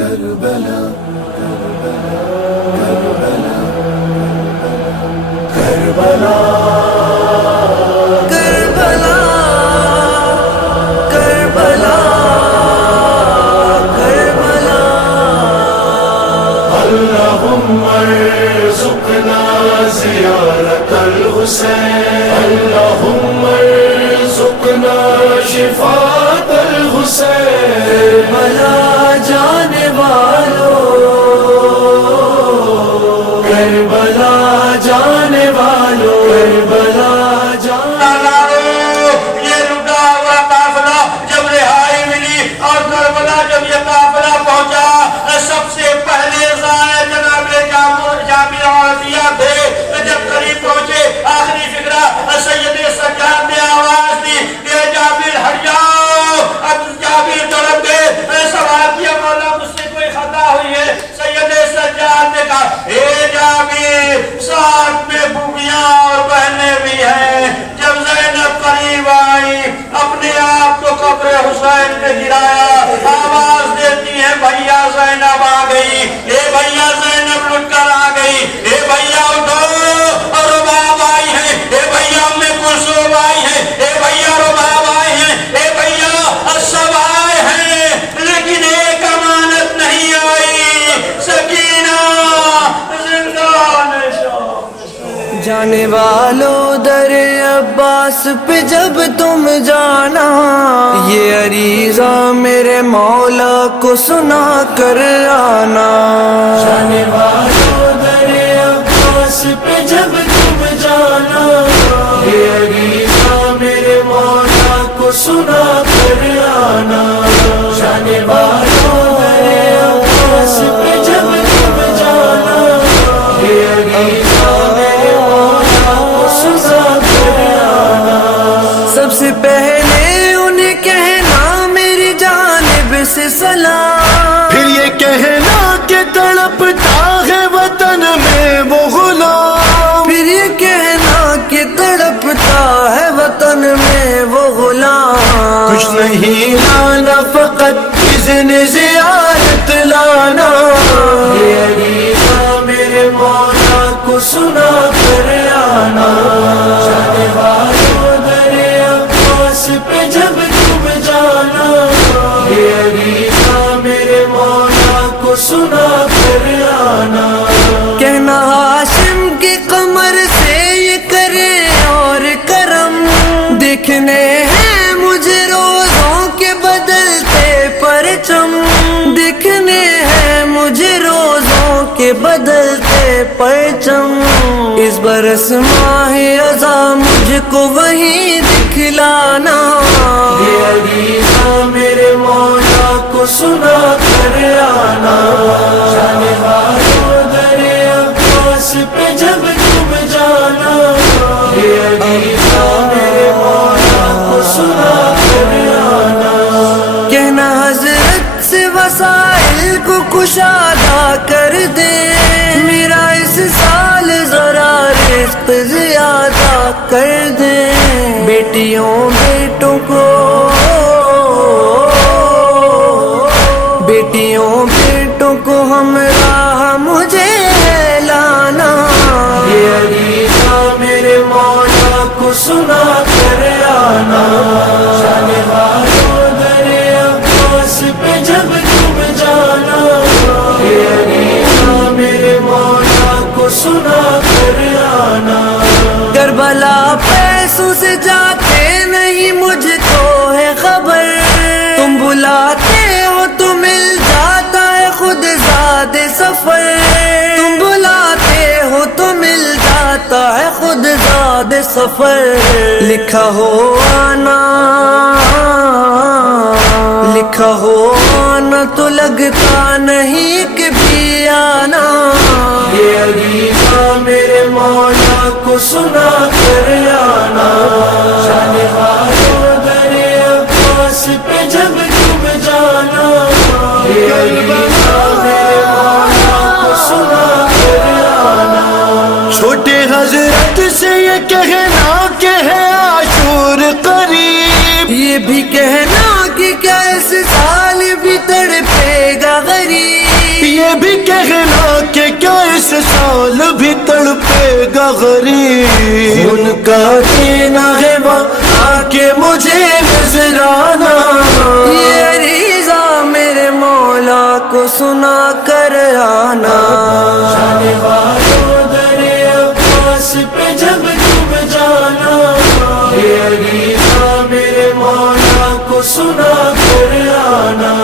کربلا کربلا کربلا کربلا کربلا کربلا اللہم ارزقنا زیارت الحسین اللہم ارزقنا شفاعت الحسین کربلا جانے والوں کربلا جانے والوں کربلا جانے یہ لٹا ہوا قافلہ جب رہائی ملی اور کربلا جب یہ قافلہ پہنچا سب سے پہلے ضائع جناب جابر عاطیہ تھے جب قریب پہنچے آخری فکرہ سید سجاد نے آواز دی کہ جابر ہٹ جاؤ اب جابر تڑپ گئے سوال کیا مولا مجھ سے کوئی خطا ہوئی ہے سید سجاد نے کہا اے جابر ساتھ میں بوبیاں اور بہنیں بھی ہیں جب زینب قریب آئی اپنے آپ کو قبر حسین پہ گرایا آواز دیتی ہے بھیا زینب آ گئی اے بھیا زینب لٹ کر آ گئی اے بھیا اٹھو اور رباب آئی ہے اے بھیا ام کلثوم آئی ہے اے بھیا رباب آئی ہے اے بھیا سب آئے ہیں لیکن ایک امانت نہیں آئی سکینہ زندان شام جانے والوں در عباس پہ جب تم جانا یہ عریضہ میرے مولا کو سنا کر آنا جانے والوں در عباس پہ جب تم جانا یہ عریضہ میرے مولا کو سنا کر آنا جانے والوں در عباس پہ جب تم جانا یہ عریضہ میرے مولا کو سنا کر آنا سب سے پہلے انہیں کہنا میری جانب سے سلام پھر یہ کہنا کہ تڑپتا ہے وطن میں وہ غلام پھر یہ کہنا کہ تڑپتا ہے وطن میں وہ غلام کچھ نہیں لانا فقط اذن زیارت لانا یہ عریضہ میرے مولا کو سنا کر آنا جانے والوں در عباس پہ جب تم جانا یہ عریضہ میرے مولا کو سنا کر آنا کہنا ہاشم کی قمر سے یہ کرے اور کرم دیکھنے ہیں مجھے روزوں کے بدلتے پرچم دیکھنے ہیں مجھے روزوں کے بدلتے پرچم اس برس ماہ ازاں مجھ کو وہیں دکھلانا یہ عریضہ میرے مولا کو سنا کر آنا جانے والوں در عباس پہ جب تم جانا یہ عریضہ میرے مولا کو سنا کر آنا کہنا حضرت سے وسائل کو کشادہ کر دے میرا اس سال ذرا رزق زیادہ کر دے بیٹیوں بیٹوں کو بیٹیوں بیٹوں کو ہمراہ مجھے لانا یہ عریضہ میرے مولا کو سنا کر آنا جانے والوں در عباس پہ جب تم جانا یہ عریضہ میرے مولا کو سنا کر آنا کربلا پیسوں سے جاتے نہیں مجھ کو ہے خبر تم بلاتے ہو تو مل جاتا ہے خود زاد سفر تم بلاتے ہو تو مل جاتا ہے خود زاد سفر لکھا ہو آنا لکھا ہو آنا تو لگتا نہیں کہ بھی آنا یہ عریضہ میرے مولا کو سنا کر آنا جانے والوں در عباس پہ جب تم جانا یہ عریضہ میرے مولا کو سنا کر آنا چھوٹے حضرت سے یہ کہنا کہ ہے عاشور قریب یہ بھی کہنا کہ کیا اس سال بھی تڑپے گا غریب کہنا کہ کیا اس سال بھی تڑپے گا غریب، ان کا دینا ہے وہاں کہ مجھے نذرانہ، یہ عریضہ میرے مولا کو سنا کر آنا، جانے والوں درے عباس پہ جب تم جانا، یہ عریضہ میرے مولا کو سنا کر آنا،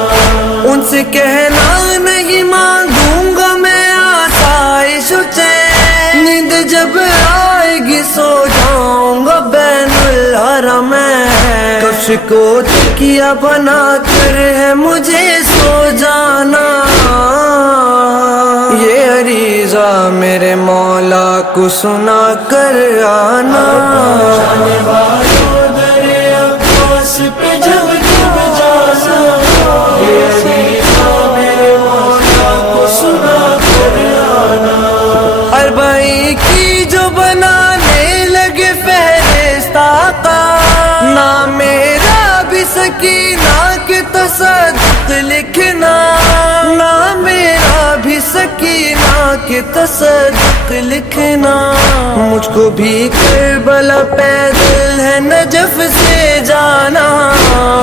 ان سے کہنا نہیں مانگوں گا میں آسائش چین، نیند جب آئے گی سو جاؤں گا بین الحرمین، کفش کو تکیہ بنا کر ہے مجھے سو جانا، یہ عریضہ میرے مولا کو سنا کر آنا، جانے والوں درے عباس پہ جب تم جانا، یہ عریضہ میرے مولا کو سنا کر آنا، اربعین کی جو بنانے لگے فہرست آقا، نام میرا بھی سکینہ کے تصدق لکھنا، نام میرا بھی سکینہ کے تصدق لکھنا، مجھ کو بھی کربلا پیدل ہے نجف سے جانا،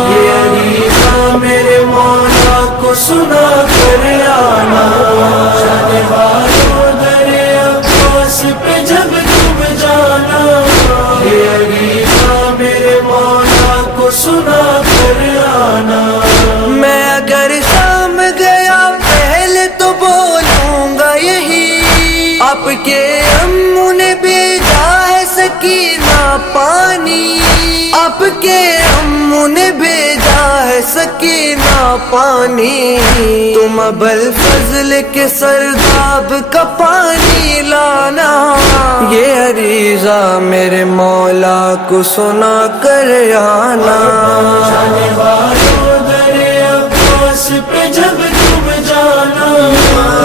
یہ عریضہ میرے مولا کو سنا کر آنا، جانے والوں درے عباس پہ جب تم جانا، یہ عریضہ میرے مولا کو سنا کر آنا، میں اگر شام گیا پہلے تو بولوں گا یہی، آپ کے امو نے بھیجا ہے سکینہ پانی، آپ کے امو نے بھیجا ہے سکینہ پانی، تم ابل فضل کے سرداب کا پانی لانا، یہ عریضہ میرے مولا کو سنا کر آنا، جانے والوں درے عباس پہ جب تم جانا،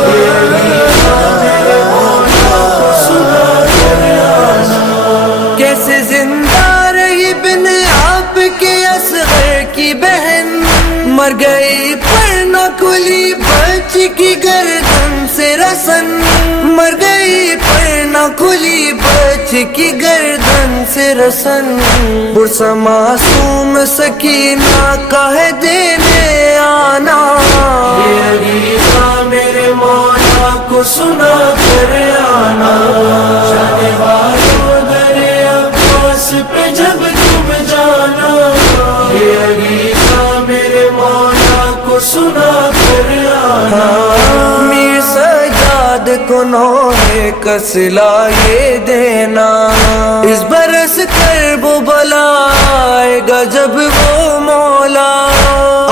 یہ عریضہ میرے مولا کو سنا کر آنا، کیسے زندہ رہی بن آپ کے اصغر کی بہن، مر گئی پر نہ کھلی بچی کی گردن سے رسن، مر گئی پر نہ کھلی بچی کی گردن سے رسن، برسا معصوم سکینہ کا ہے دینے آنا، یہ عریضہ میرے مولا کو سنا کر آنا، جانے والوں درے عباس پہ جب تم جانا، یہ عریضہ میرے مولا کو سنا کر آنا، میر سجاد کو نوحے کا صلہ یہ دینا، اس برس کرب و بلا آئے گا جب وہ مولا،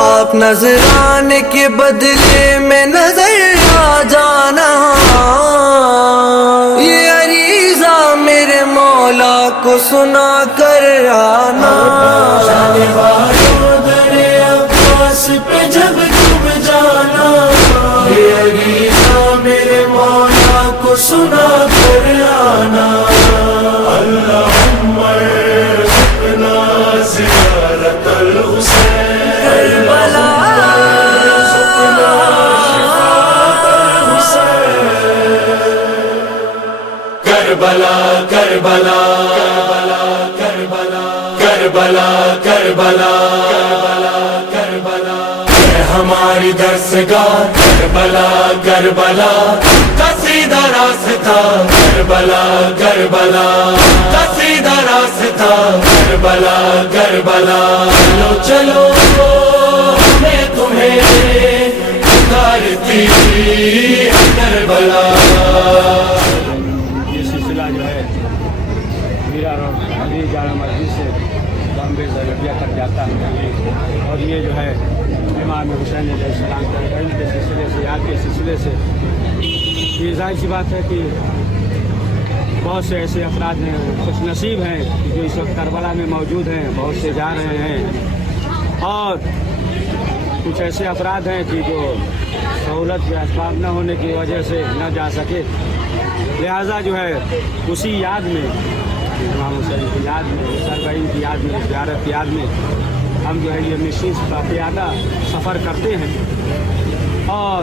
آپ نذرانے کے بدلے میں نظر آ جانا، یہ عریضہ میرے مولا کو سنا کر آنا، جانے والوں درے عباس پہ جب تم جانا، یہ عریضہ میرے مولا کو سنا کر آنا، اللہم ارزقنا زیارت الحسین کربلا، کربلا کربلا کربلا کربلا کربلا کربلا، ہے ہماری درسگاہ کربلا کربلا کا سیدھا راستہ، کربلا کربلا کا سیدھا راستہ، کربلا کربلا، چلو چلو میں تمہیں پکارتی کربلا، جو ہے میرا علی جامع مسجد سے بامبے زربیہ تک جاتا ہے، اور یہ جو ہے امام حسین علیہ السلام کے سلسلے سے، یاد کے سلسلے سے، یہ ظاہر سی بات ہے کہ بہت سے ایسے افراد ہیں خوش نصیب ہیں جو اس وقت کربلا میں موجود ہیں، بہت سے جا رہے ہیں، اور کچھ ایسے افراد ہیں کہ جو سہولت کے اسباب نہ ہونے کی وجہ سے نہ جا سکے، لہٰذا جو ہے اسی یاد میں، امام حسین کی یاد میں، سرگرین کی یاد میں، زیارت کی یاد میں ہم جو ہے یہ نشست کا پیادہ سفر کرتے ہیں، اور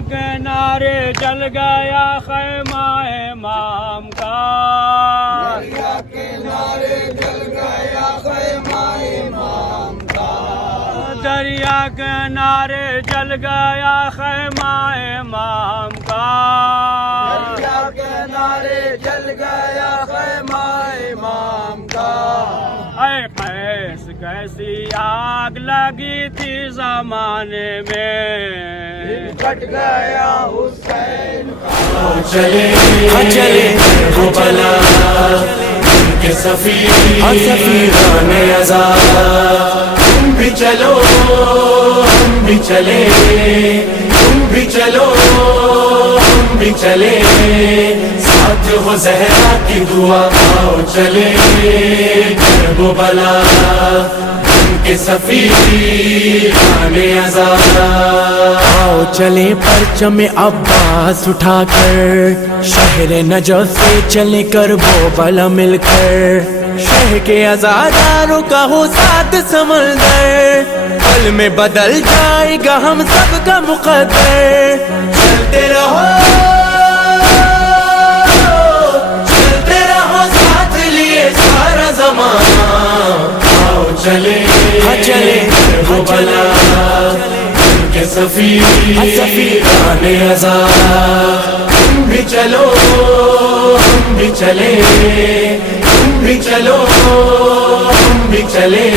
کنارے جل گیا خیمہ امام کا دریا کنارے جل گیا خیمہ امام کا دریا کنارے جل گیا خیمہ امام کا دریا کنارے جل گیا خیمہ امام کا اے قیس کیسی آگ لگی تھی زمانے میں کٹ گیا حسین چلے کربلا کے سفیران عذاب تم بھی چلو ہم بھی چلے تم بھی چلو ہم بھی چلے ساتھ ہو زہرا کی دعا آؤ چلے کربلا کے سفیران عذاب آؤ چلے پرچم عباس اٹھا کر شہر نجف سے چلے کربلا مل کر شہر کے عزاداروں کا ہو ساتھ سمندر پل میں بدل جائے گا ہم سب کا مقدر چلتے رہو ساتھ لیے سارا زمانہ آؤ چلے کربلا کے سفیران عذاب تم بھی چلو ہم بھی چلے تم بھی چلو ہم بھی چلے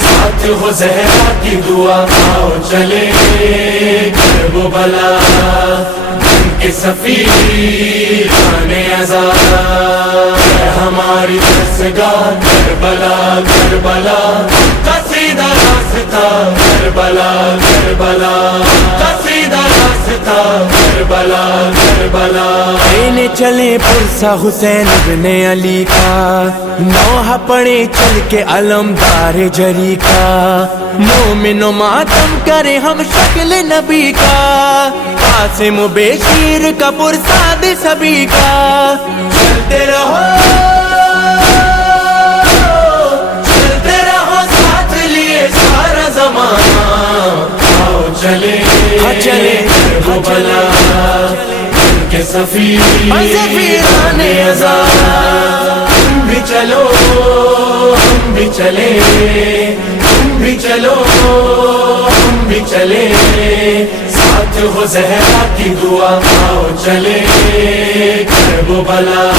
ساتھ ہو زہرا کی دعا آؤ چلے کربلا کے سفیران عذاب ہماری دستگاہ کربلا کربلا کا سیدھا راستہ کربلا کربلا کا سیدھا راستہ کربلا کربلا لینے چلے پرسا حسین ابن علی کا نوحہ پڑے چل کے علمدار جری کا مومن و ماتم کرے ہم شکل نبی کا قاسم و بشیر کا پرساد سبھی کا چلتے رہو ساتھ لیے سارا زمانہ آؤ چلے کربلا کے سفیران عذاب تم بھی چلو ہم بھی چلے تم بھی چلو ہم بھی چلے ساتھ ہو زہرا کی دعا آؤ چلے کربلا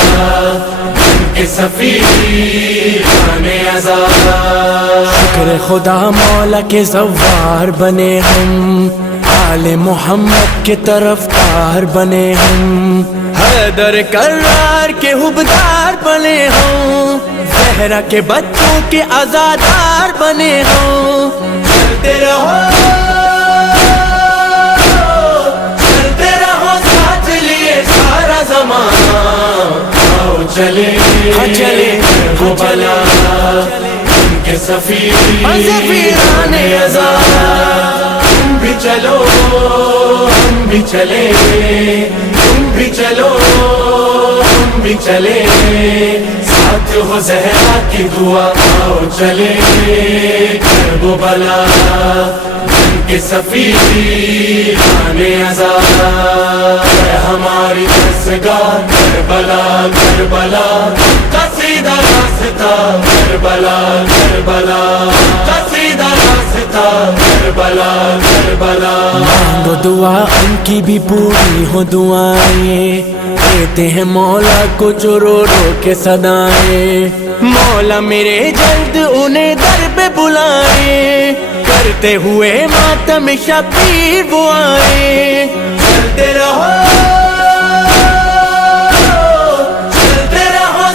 کے سفیران عذاب شکر خدا مولا کے زوار بنے ہم آل محمد کے طرفدار بنے ہم حیدر کرار کے حبدار بنے ہوں زہرا کے بچوں کے عزادار بنے ہوں چلتے رہو ساتھ لیے سارا زمانہ آؤ چلے کربلا کے سفیران عذاب تم بھی چلو ہم بھی چلے تم بھی چلو ہم بھی چلے ساتھ ہو زہرا کی دعا آؤ چلے کربلا کے سفیران عذاب ہماری دستگاہ کربلا کربلا کا سیدھا راستہ کربلا کربلا کا سیدھا راستہ کربلا کربلا مانگو دعا ان کی بھی پوری ہو دعائیں دیتے ہیں مولا کو جو رو رو کے صدائیں مولا میرے جلد انہیں در پہ بلائیں کرتے ہوئے ماتم شبیر وہ آئے چلتے رہو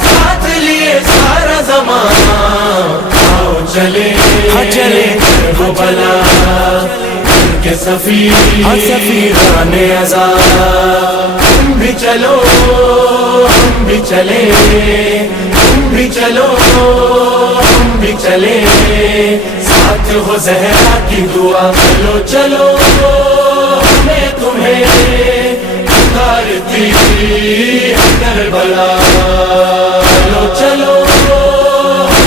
ساتھ لیے سارا زمانہ آؤ چلے کربلا کے سفیران عذاب تم بھی چلو ہم بھی چلے تم بھی چلو ہم بھی چلے ساتھ ہو زہرا کی دعا چلو چلو میں تمہیں پکارتی کربلا چلو چلو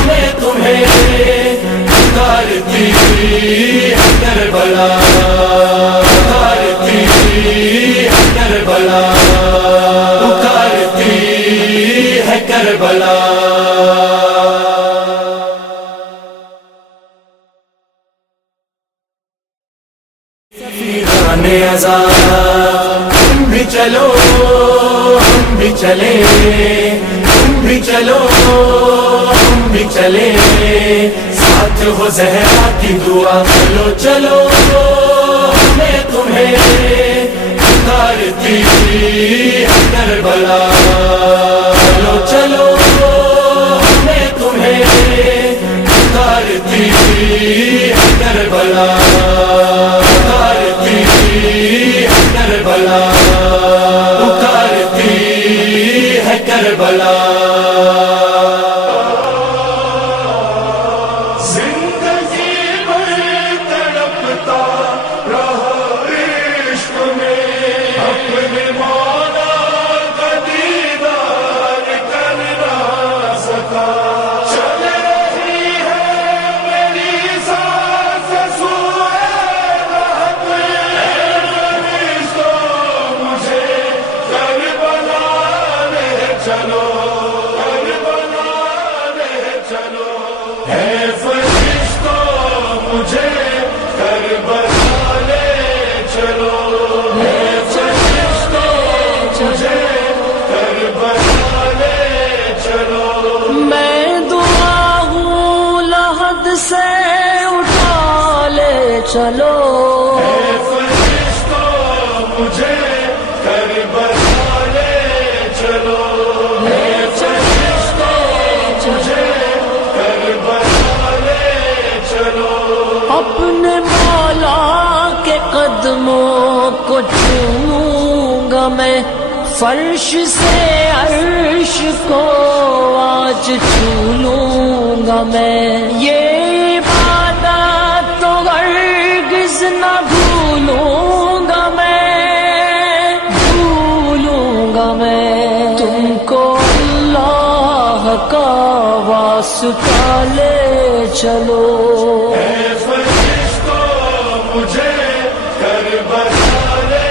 میں تمہیں پکارتی کربلا پکارتی فیران ازا تم بھی چلو ہم بھی چلے تم بھی چلو ہم بھی چلے ساتھ ہو زہرا کی دعا چلو چلو ہمیں تمہیں پکارتی ہے کربلا چلو چلو ہمیں تمہیں پکارتی ہے کربلا پکارتی ہے کربلا پکارتی ہے کربلا چلو مجھے کربلا لے چلو مجھے کربلا لے چلو اپنے مولا کے قدموں کو چوموں گا میں فرش سے عرش کو آج چھو لوں گا میں یہ نہ بھولوں گا میں تم کو اللہ کا واسطہ لے چلو فرشتو مجھے کربلا لے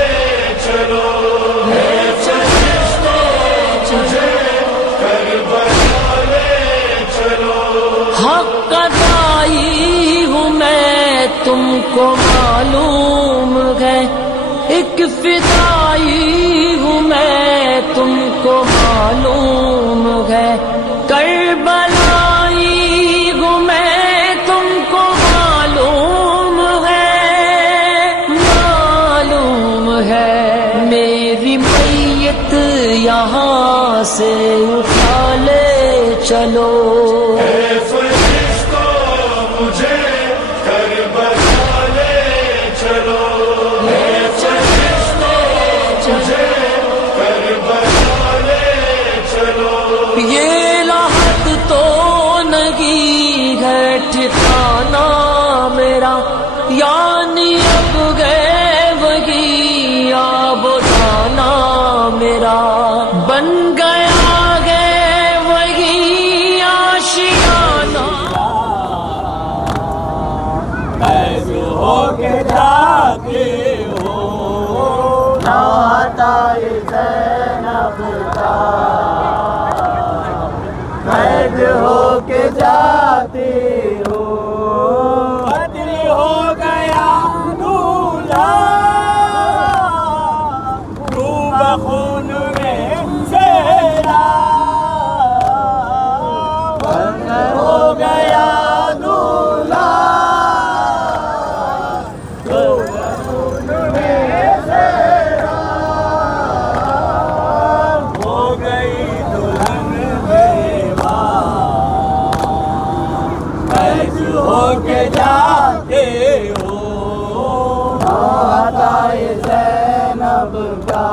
چلو فرشتو مجھے کربلا لے چلو حق ادائی ہوں میں تم کو معلوم ہے ایک فدائی ہوں میں تم کو معلوم ہے کربلائی ہوں میں تم کو معلوم ہے میری میت یہاں سے اٹھا لے چلو مجھے کربلا لے چلو مجھے کربلا لے چلو یہ لحد تو نہیں ہے ٹھکانا میرا یعنی اب گئے وہی آب و دانا میرا بن گیا ہے وہی آشیانہ ہو کے جاتے ہو نعتائے زینب کا قید ہو کے جاتے ہو بدر ہو گیا دولہا ڈوب خون میں سیرا بدر ہو گیا دولہا جاتے ہو عطائے زینب کا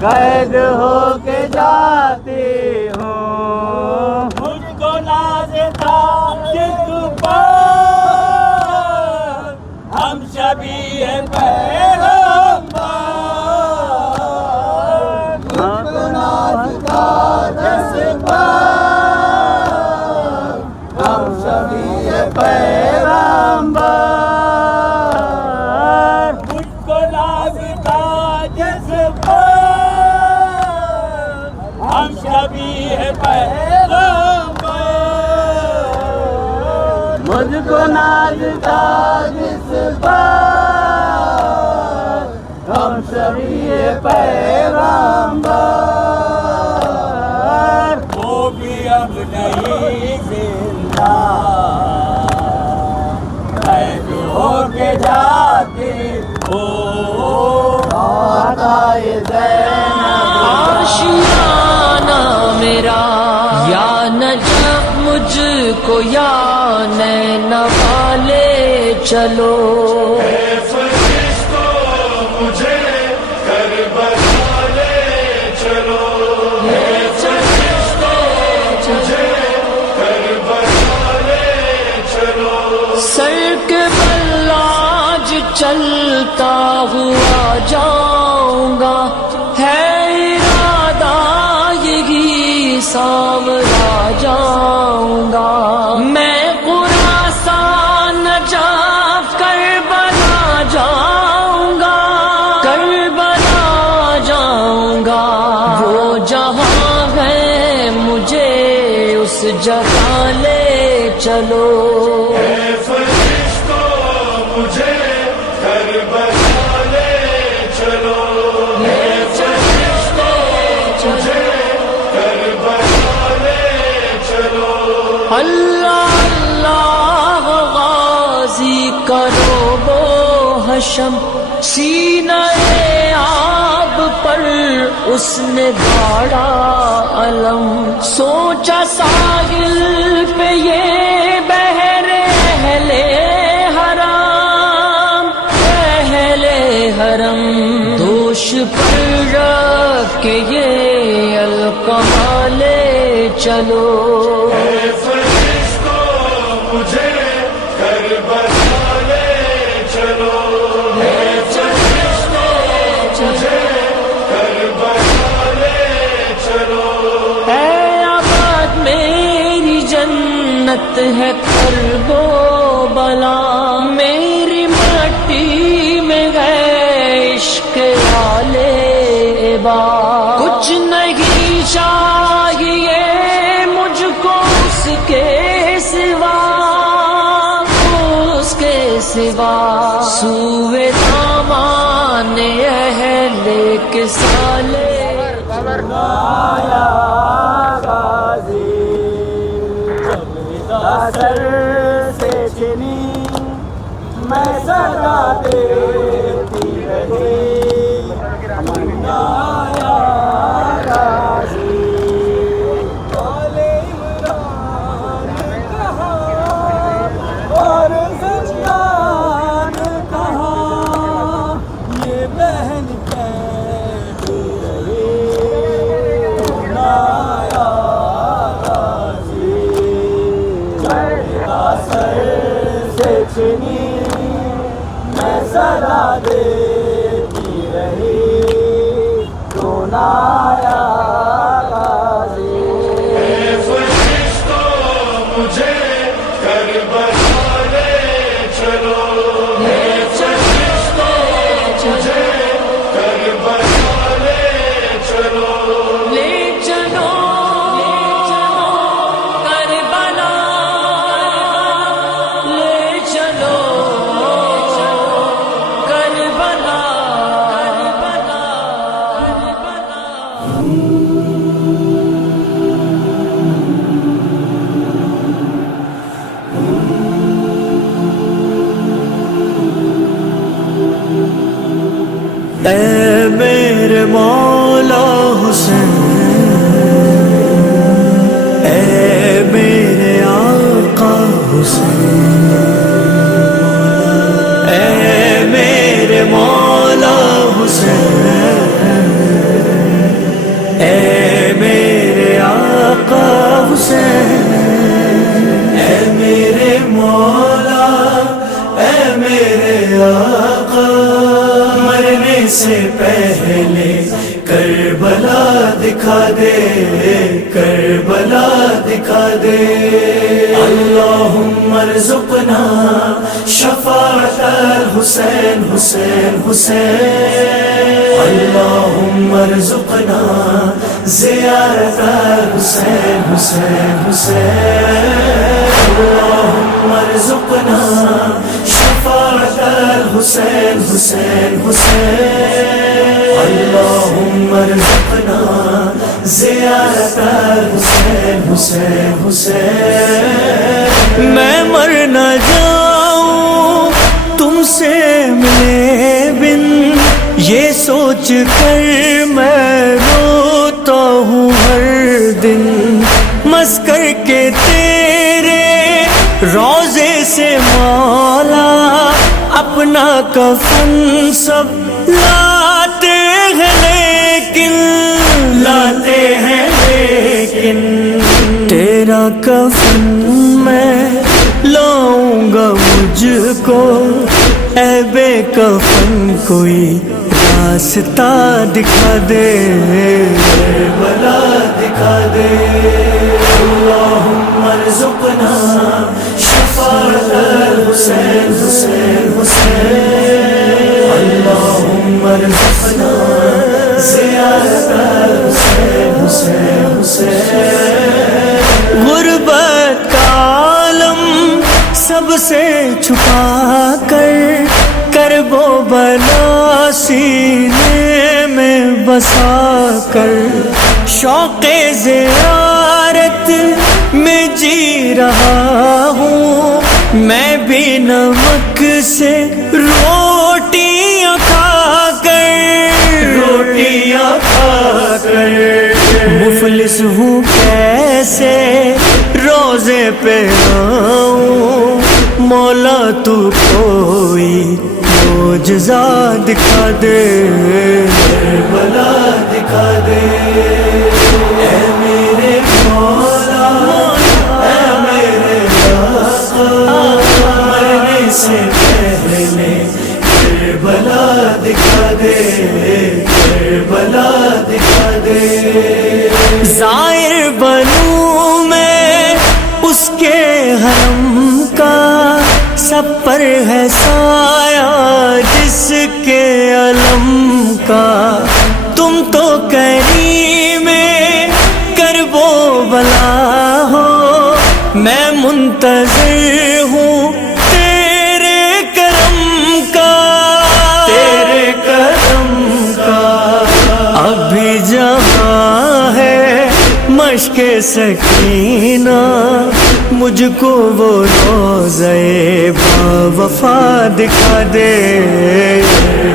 قید ہو کے جاتے ہو مجھ کو ناز تھا جس پر ہم شبیہ پیغمبر مجھ کو ناز تھا جس پر پیغمبر مجھ کو ناز تھا جس پر ہم شبیہ پیغمبر مجھ کو ناز تھا جس پر ہم شریع پیغمبر، وہ بھی اب نہیں زندہ، قید ہو کے جاتے ہو عطائے زینب۔ آشیانہ میرا یا نجف مجھ کو یا نین والے چلو، مجھے کربلا لے چلو، سر کے بل آج چلتا ہوا جاؤں گا، ہے ارادہ یہی سامرا جاؤں گا، میں خراسان نجف کربلا جاؤں گا، کربلا جاؤں گا، وہ جہاں ہے مجھے اس جگہ لے چلو، مجھے کربلا لے چلو، کربلا لے چلو۔ اللہ اللہ غازی کرو وہ حشم، سینہ آب پر اس نے گاڑا علم، سوچا ساحل پہ یہ بحر اہل حرام، اہل حرم، دوش پر رکھ کے یہ القمہ لے چلو، مجھے کربلا لے چلو، کربلا لے چلو۔ اے آباد میری جنت ہے کرب و بلا، میری مٹی میں ہے عشق آل عباد، کچھ نہیں چاہیے مجھ کو اس کے سوا، اس کے سوا، سوئے دامان اہل کے سالے آیا غازی جب رضا سر سے چنی، میں صدا دیتی رہی، آیا غازی بولے عمران کہا اور زندان کہا، یہ بہن کہتی رہی، آیا غازی جب سر سے چنی، میں صدا دیتی رہی، کون آیا غازی۔ مجھے کربلا لے چلو، کربلا لے چلو، لے چلو کربلا، لے چلو کربلا، اے میرے مولا حسین، اے میرے آقا حسین، اے میرے مولا حسین، اے میرے آقا حسین، اے میرے مولا، اے میرے آقا، مرنے سے پہلے کربلا دکھا دے، کربلا دکھا دے، اللہم ارزقنا شفاعت الحسین، حسین حسین، اللہم ارزقنا زیارت الحسین، حسین حسین۔ اللهم ارزقنا شفاعة الحسين حسين حسين اللهم ارزقنا زیارت الحسین حسین حسین میں مر نہ جاؤں تم سے ملے بن، یہ سوچ کر میں روتا ہوں ہر دن، مسکر کے تیرے روضے سے مولا اپنا کفن سب لاتے ہیں لیکن تیرا کفن میں لاؤں گا مجھ کو، اے بے کفن کوئی راستہ دکھا دے، بلا دکھا دے اللہم ارزقنا شفاعت الحسین حسین حسین اللہم ارزقنا زیارت الحسین حسین حسین غربت کا عالم سب سے چھپا کر کرب و بلا سینے میں بسا کر، شوق زیارت میں جی رہا ہوں میں بھی نمک سے روٹیاں کھا کر مفلس ہوں کیسے روزے پہ آؤں، مولا تو کوئی معجزہ دکھا دے، بلا دکھا دے اے میرے مولا اے میرے آقا مرنے سے پہلے بلا دکھا دے بلا دکھا دے زائر بنوں میں اس کے حرم کا، سب پر ہے سایہ جس کے علم کا، تم تو کریم کرب و بلا ہو، میں منتظر ہوں تیرے کرم کا، اب بھی جہاں ہے مشق سکینہ مجھ کو وہ روضے با وفا دکھا دے،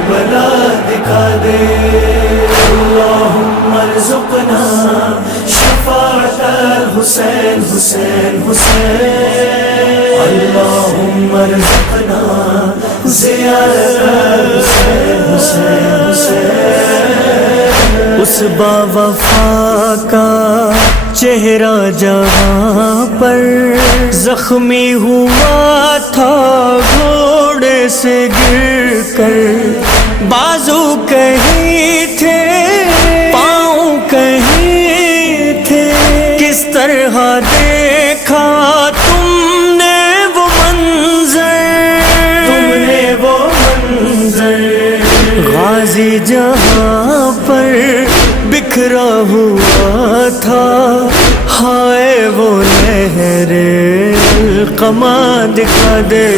بلا دکھا دے اللہم ارزقنا شفاعت الحسین حسین حسین اللہم ارزقنا زیارت الحسین حسین حسین اس با وفا کا چہرہ جہاں پر زخمی ہوا تھا گھوڑے سے گر کر، بازو کہیں تھے پاؤں کہیں تھے، کس طرح دیکھا تم نے وہ منظر، غازی جہاں پر بکھرا ہوا تھا، ہائے وہ لہر القمہ دکھا دے،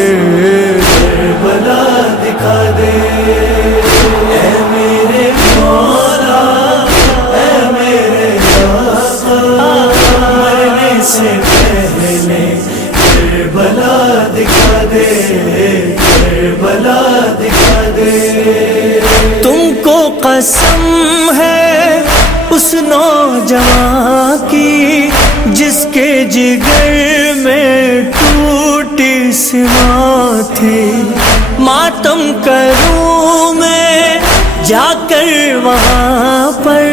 بلا دکھا دے اے میرے مولا اے میرے آقا مرنے سے پہلے بلا دکھا دے بلا دکھا دے تم کو قسم ہے اس نوجوان کی جس کے جگر میں ٹوٹی سماں تھی، ماتم کروں میں جا کر وہاں پر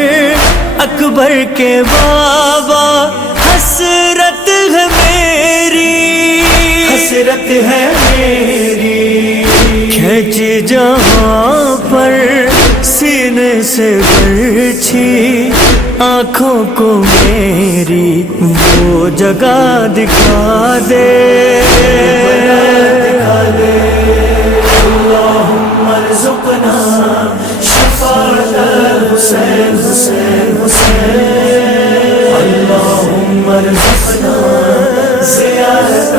اکبر کے بابا، حسرت ہے میری کھینچ جہاں پر سینے سے برچھی، آنکھوں کو میری وہ جگہ دکھا دے، اللہم ارزقنا شفاعت الحسین حسین حسین اللہم ارزقنا زیارت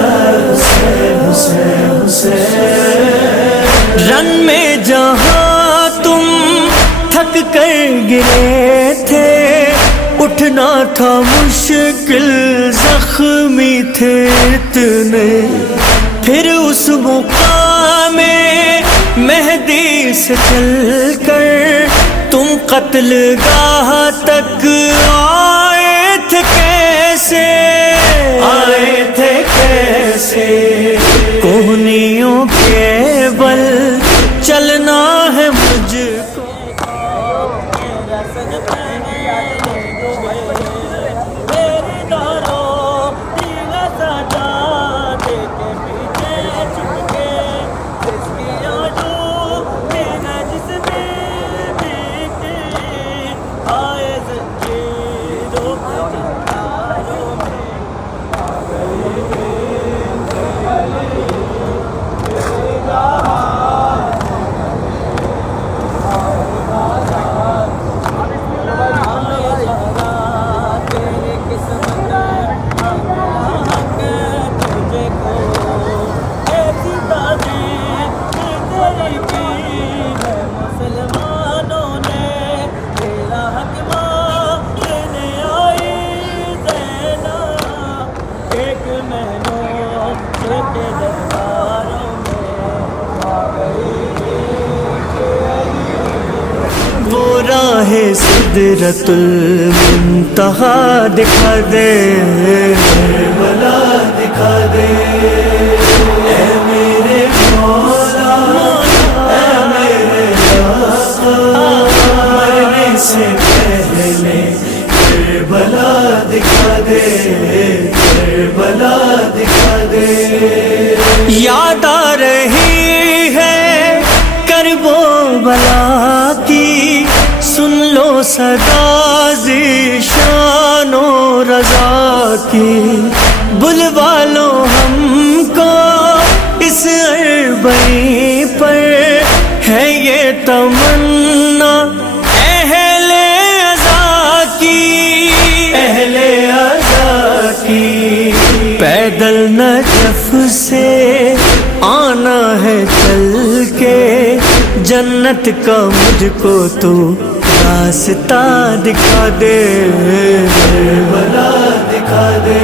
کر گرے تھے، اٹھنا تھا مشکل، زخمی تھے اتنے، پھر اس مقام مہدی سے چل کر تم قتل گاہ تک آئے تھے کیسے، آئے تھے کیسے؟ کوہنیوں کے بل چلنا ہے مجھ کو، راہ سدرۃ المنتہا دکھا دے، کربلا دکھا دے، اے میرے مولا، اے میرے آقا، مرنے سے پہلے کربلا دکھا دے، کربلا دکھا دے۔ یاد آ رہی ہے کرب و بلا کی، سن لو صدا ذیشان و رضا کی، بلوا لو ہم کو اس اربعین پر، ہے یہ تمنا اہل عزا کی، اہل عزا کی۔ پیدل نجف سے آنا ہے چل کے، جنت کا مجھ کو تو راستہ دکھا دے، کربلا دکھا دے۔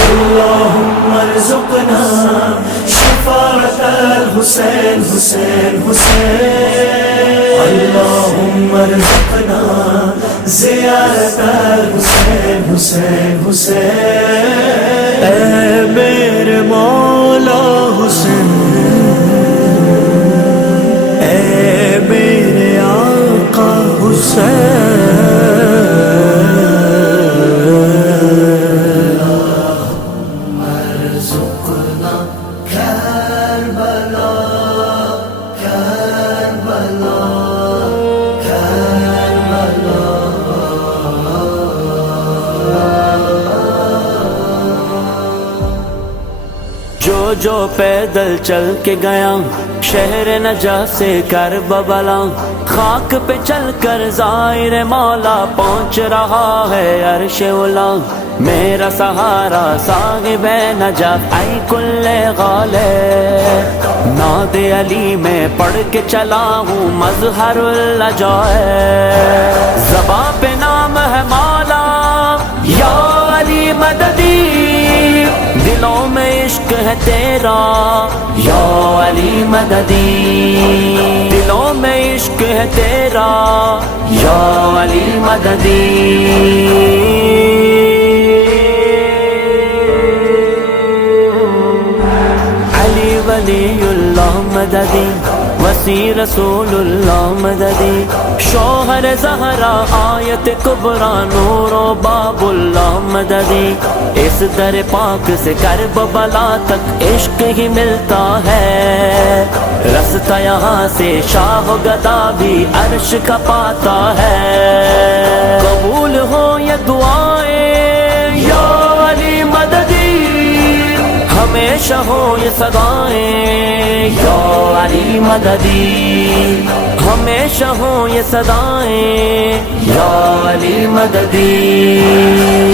اللہم ارزقنا شفاعت الحسین، حسین حسین، اللہم ارزقنا زیارت الحسین، حسین حسین، اے میرے مولا حسین، اے میرے آقا حسین۔ ارزقنا کربلا، کربلا، کربلا۔ جو پیدل چل کے گیا شہر نجف سے کربلا، خاک پہ چل کر زائر مولا پہنچ رہا ہے عرش اولا، میرا سہارا صاحب نجف ای کل غالب، ناد علی میں پڑھ کے چلا ہوں مظہر العجائب، زباں پہ نام ہے مولا یا علی مددی، دلوں میں عشق ہے تیرا یا علی مددی، دلوں میں عشق ہے تیرا یا علی مددی۔ علی ولی اللہ مددی، وسیع رسول اللہ مددی، شوہر زہرا آیت کبریٰ نور و باب اللہ مددی، اس در پاک سے کربلا تک عشق ہی ملتا ہے، رستا یہاں سے شاہ و گدا بھی عرش کا پاتا ہے، قبول ہو یہ دعائیں یا علی مددی، ہمیشہ ہو یہ صدائیں یا علی مددی، ہمیشہ ہو یہ صدائیں یا علی مددی۔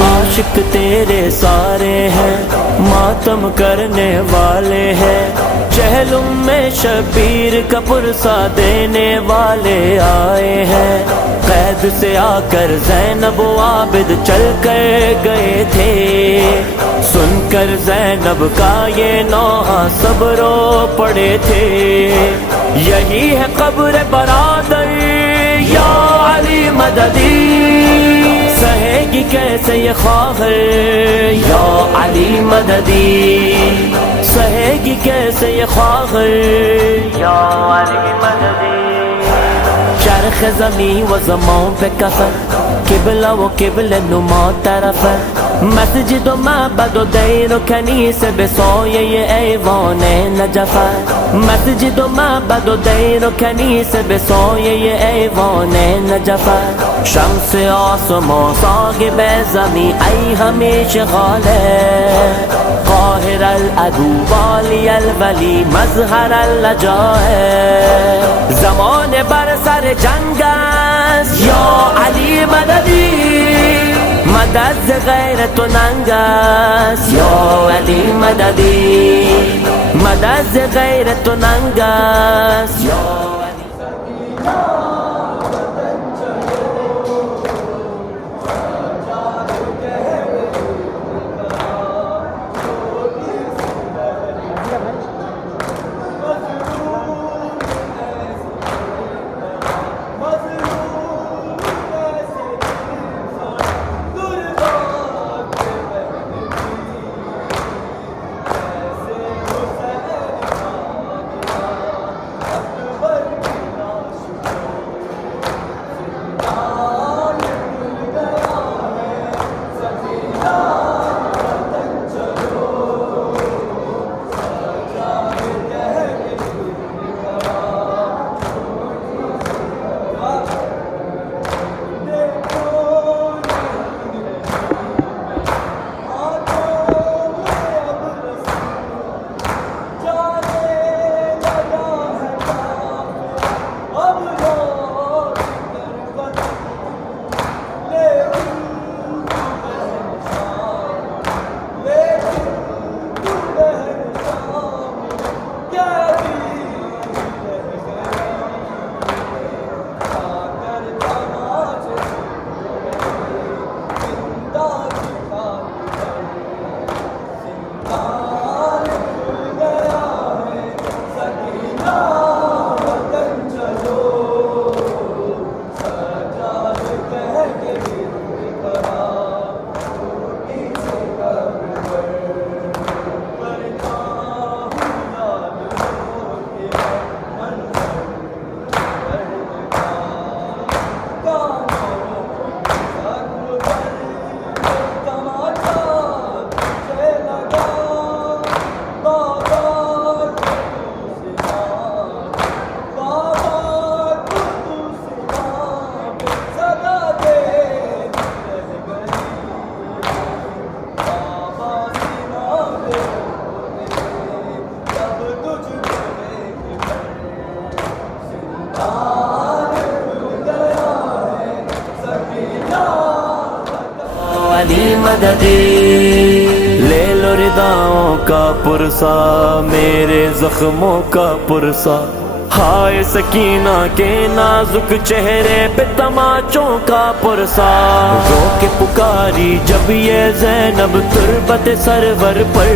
عاشق تیرے سارے ہیں، ماتم کرنے والے ہیں، چہرے پہلم میں شبیر کا پرسہ دینے والے آئے ہیں، قید سے آ کر زینب و عابد چل کر گئے تھے، سن کر زینب کا یہ نوحہ سب رو پڑے تھے، یہی ہے قبر برادر یا علی مددی، سہے گی کیسے یہ خواہر یا علی مددی، سہے گی کیسے یہ خواہر یا علی مددی، چرخ زمین و زمان پہ کفر، قبلہ و قبل نما طرف ہے، مسجد و معبد و دیر و کنیسے بے سوئے یہ ایوان نجف ہے، مسجد و معبد و دیر و کنیسے بے سوئے یہ ایوان نجف ہے، شمس آسمان صاحب زمین ای ہمیشہ غالب، قاہر العدو والی الولی مظہر اللجا ہے، زمان بر سر جنگ است یا علی مددی، مدد ز غیرت و ننگ است یا علی مددی، مدد ز غیرت و ننگ است یا علی مددی، لے لو رداؤں کا پرسا میرے زخموں کا پرسا، ہائے سکینہ کے نازک چہرے پہ تماچوں کا پرسا، رو کے پکاری جب یہ زینب تربت سرور پر،